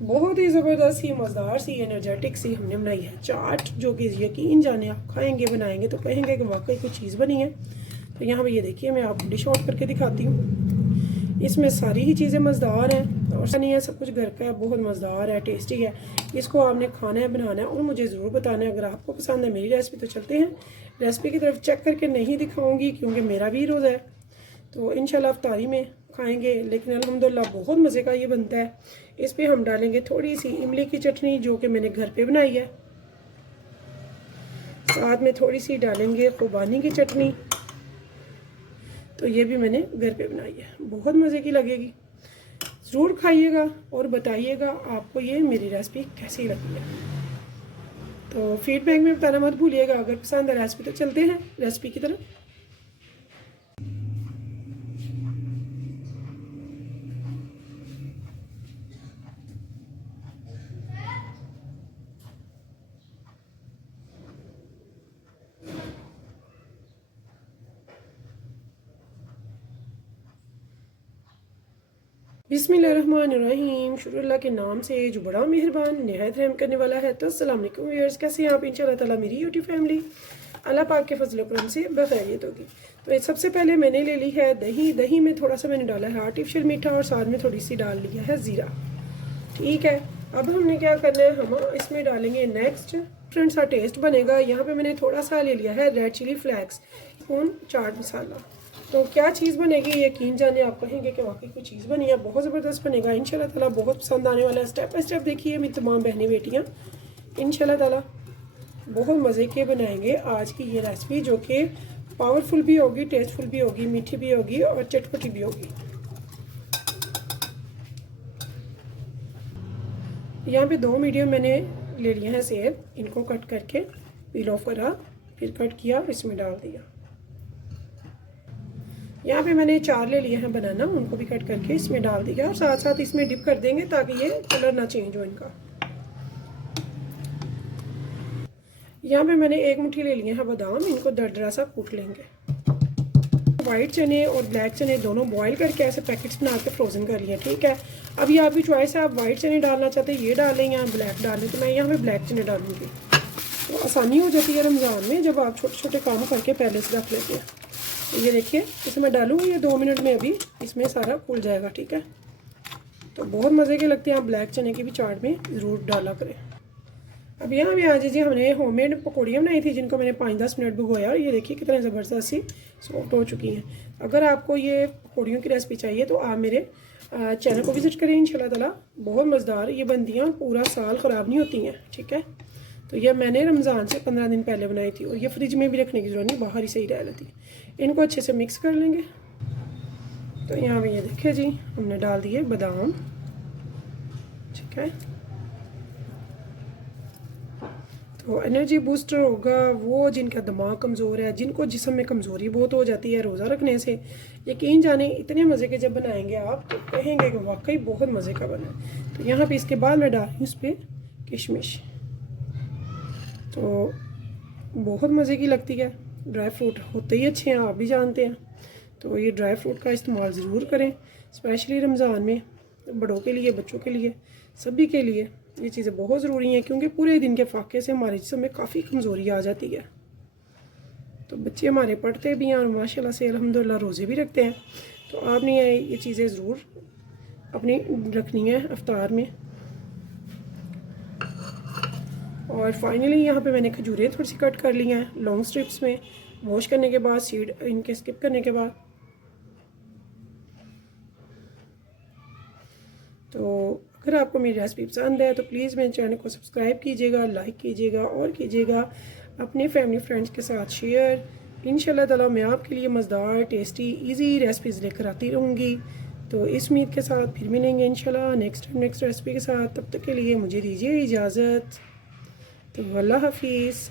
बहुत ही ज़बरदस्त सी मज़ेदार सी एनर्जेटिक सी हमने बनाई है चाट, जो कि यकीन जाने आप खाएंगे बनाएंगे तो कहेंगे कि वाकई कोई चीज़ बनी है। तो यहाँ पे ये देखिए मैं आपको डिश आउट करके दिखाती हूँ। इसमें सारी ही चीज़ें मज़ेदार हैं और नहीं है, सब कुछ घर का है, बहुत मज़ेदार है, टेस्टी है। इसको आपने खाना है, बनाना है और मुझे ज़रूर बताना है। अगर आपको पसंद है मेरी रेसिपी तो चलते हैं रेसिपी की तरफ। चेक करके नहीं दिखाऊँगी क्योंकि मेरा भी रोज़ा है, तो इंशाल्लाह अफ्तारी में खाएंगे, लेकिन अल्हम्दुलिल्लाह बहुत मज़े का ये बनता है। इस पे हम डालेंगे थोड़ी सी इमली की चटनी जो कि मैंने घर पे बनाई है, साथ में थोड़ी सी डालेंगे खुबानी की चटनी, तो ये भी मैंने घर पे बनाई है, बहुत मज़े की लगेगी। ज़रूर खाइएगा और बताइएगा आपको ये मेरी रेसिपी कैसी लगी है। तो फीडबैक में बताना मत भूलिएगा। अगर पसंद है रेसिपी तो चलते हैं रेसिपी की तरफ। बिस्मिल्लाहिर्रहमानिर्रहीम, शुरू अल्लाह के नाम से जो बड़ा मेहरबान निहायत रहम करने वाला है। तो अस्सलाम वालेकुम व्यूअर्स, कैसे हैं आप? इंशाल्लाह ताला मेरी यूट्यूब फैमिली अल्लाह पाक के फजल करम से बखैरियत होगी। तो सबसे पहले मैंने ले ली है दही। दही में थोड़ा सा मैंने डाला है आर्टिफिशियल मीठा और साथ में थोड़ी सी डाल लिया है ज़ीरा। ठीक है, अब हमने क्या करना है, हम इसमें डालेंगे नेक्स्ट डिफरेंट सा टेस्ट बनेगा। यहाँ पे मैंने थोड़ा सा ले लिया है red chilli flakes, spoon chaat masala. तो क्या चीज़ बनेगी यकीन जाने आप कहेंगे कि वाकई कोई चीज़ बनी है, बहुत ज़बरदस्त बनेगा इंशाल्लाह ताला, बहुत पसंद आने वाला है। स्टेप बाय स्टेप देखिए मेरी तमाम बहनें बेटियाँ इंशाल्लाह ताला बहुत मज़े के बनाएंगे आज की ये रेसिपी, जो कि पावरफुल भी होगी, टेस्टफुल भी होगी, मीठी भी होगी और चटपटी भी होगी। यहाँ पे 2 मीडियम मैंने ले लिए हैं सेब, इनको कट करके पील ऑफ करा, फिर कट किया, इसमें डाल दिया। यहाँ पे मैंने 4 ले लिए हैं बनाना, उनको भी कट करके इसमें डाल दिया और साथ साथ इसमें डिप कर देंगे ताकि ये कलर ना चेंज हो इनका। यहाँ पे मैंने 1 मुट्ठी ले लिए हैं बादाम, इनको दरदरा सा कूट लेंगे। वाइट चने और ब्लैक चने दोनों बॉईल करके ऐसे पैकेट्स बना के फ्रोज़न कर लिए। ठीक है, अब ये आपकी चॉइस है, आप वाइट चने डालना चाहते हैं ये डाल लें या ब्लैक डाल लें, तो मैं यहाँ पे ब्लैक चने डालूँगी। तो आसानी हो जाती है रमज़ान में जब आप छोटे छोटे काम करके पहले से रख लेते हैं। तो ये देखिए इसे मैं डालूँगी, ये 2 मिनट में अभी इसमें सारा फूल जाएगा। ठीक है, तो बहुत मज़े के लगते हैं, आप ब्लैक चने की भी चाट में ज़रूर डाला करें। अब यहाँ भी आ जाइए, हमने होममेड पकौड़ियाँ बनाई थी जिनको मैंने 5-10 मिनट भिगोया और ये देखिए कितने ज़बरदस्त सी सॉफ्ट हो चुकी हैं। अगर आपको ये पकौड़ियों की रेसिपी चाहिए तो आप मेरे चैनल को विज़िट करें, इंशाल्लाह ताला बहुत मज़ेदार ये बनती हैं, पूरा साल ख़राब नहीं होती हैं। ठीक है, तो ये मैंने रमज़ान से 15 दिन पहले बनाई थी और ये फ्रिज में भी रखने की ज़रूरत नहीं, बाहर ही सही रह लेती है। इनको अच्छे से मिक्स कर लेंगे। तो यहाँ पे ये देखिए जी हमने डाल दिए बादाम। ठीक है, तो एनर्जी बूस्टर होगा वो जिनका दिमाग कमज़ोर है, जिनको जिस्म में कमज़ोरी बहुत हो जाती है रोज़ा रखने से। यकीन जाने इतने मज़े के जब बनाएंगे आप तो कहेंगे कि वाकई बहुत मज़े का बना है। तो यहाँ पे इसके बाद मैं डाल रही हूँ इस पर किशमिश, तो बहुत मज़े की लगती है। ड्राई फ्रूट होते ही अच्छे हैं, आप भी जानते हैं, तो ये ड्राई फ्रूट का इस्तेमाल ज़रूर करें, स्पेशली रमज़ान में। बड़ों के लिए, बच्चों के लिए, सभी के लिए ये चीज़ें बहुत ज़रूरी हैं क्योंकि पूरे दिन के फाके से हमारे जिस्म में काफ़ी कमज़ोरी आ जाती है। तो बच्चे हमारे पढ़ते भी हैं और माशाल्लाह से अल्हम्दुलिल्लाह रोज़े भी रखते हैं। तो आपने ये चीज़ें ज़रूर अपनी रखनी है अफ्तार में। और फाइनली यहाँ पे मैंने खजूरें थोड़ी सी कट कर ली हैं लॉन्ग स्ट्रिप्स में, वॉश करने के बाद, सीड इनके स्किप करने के बाद। तो अगर आपको मेरी रेसिपी पसंद है तो प्लीज़ मेरे चैनल को सब्सक्राइब कीजिएगा, लाइक कीजिएगा और कीजिएगा अपने फैमिली फ्रेंड्स के साथ शेयर। इंशाल्लाह ताला मैं आपके लिए मज़ेदार, टेस्टी, इजी रेसिपीज़ लेकर आती रहूँगी। तो इस उम्मीद के साथ फिर मिलेंगे इंशाल्लाह नेक्स्ट रेसिपी के साथ। तब तक के लिए मुझे दीजिए इजाज़त। तो अल्लाह हाफिज़।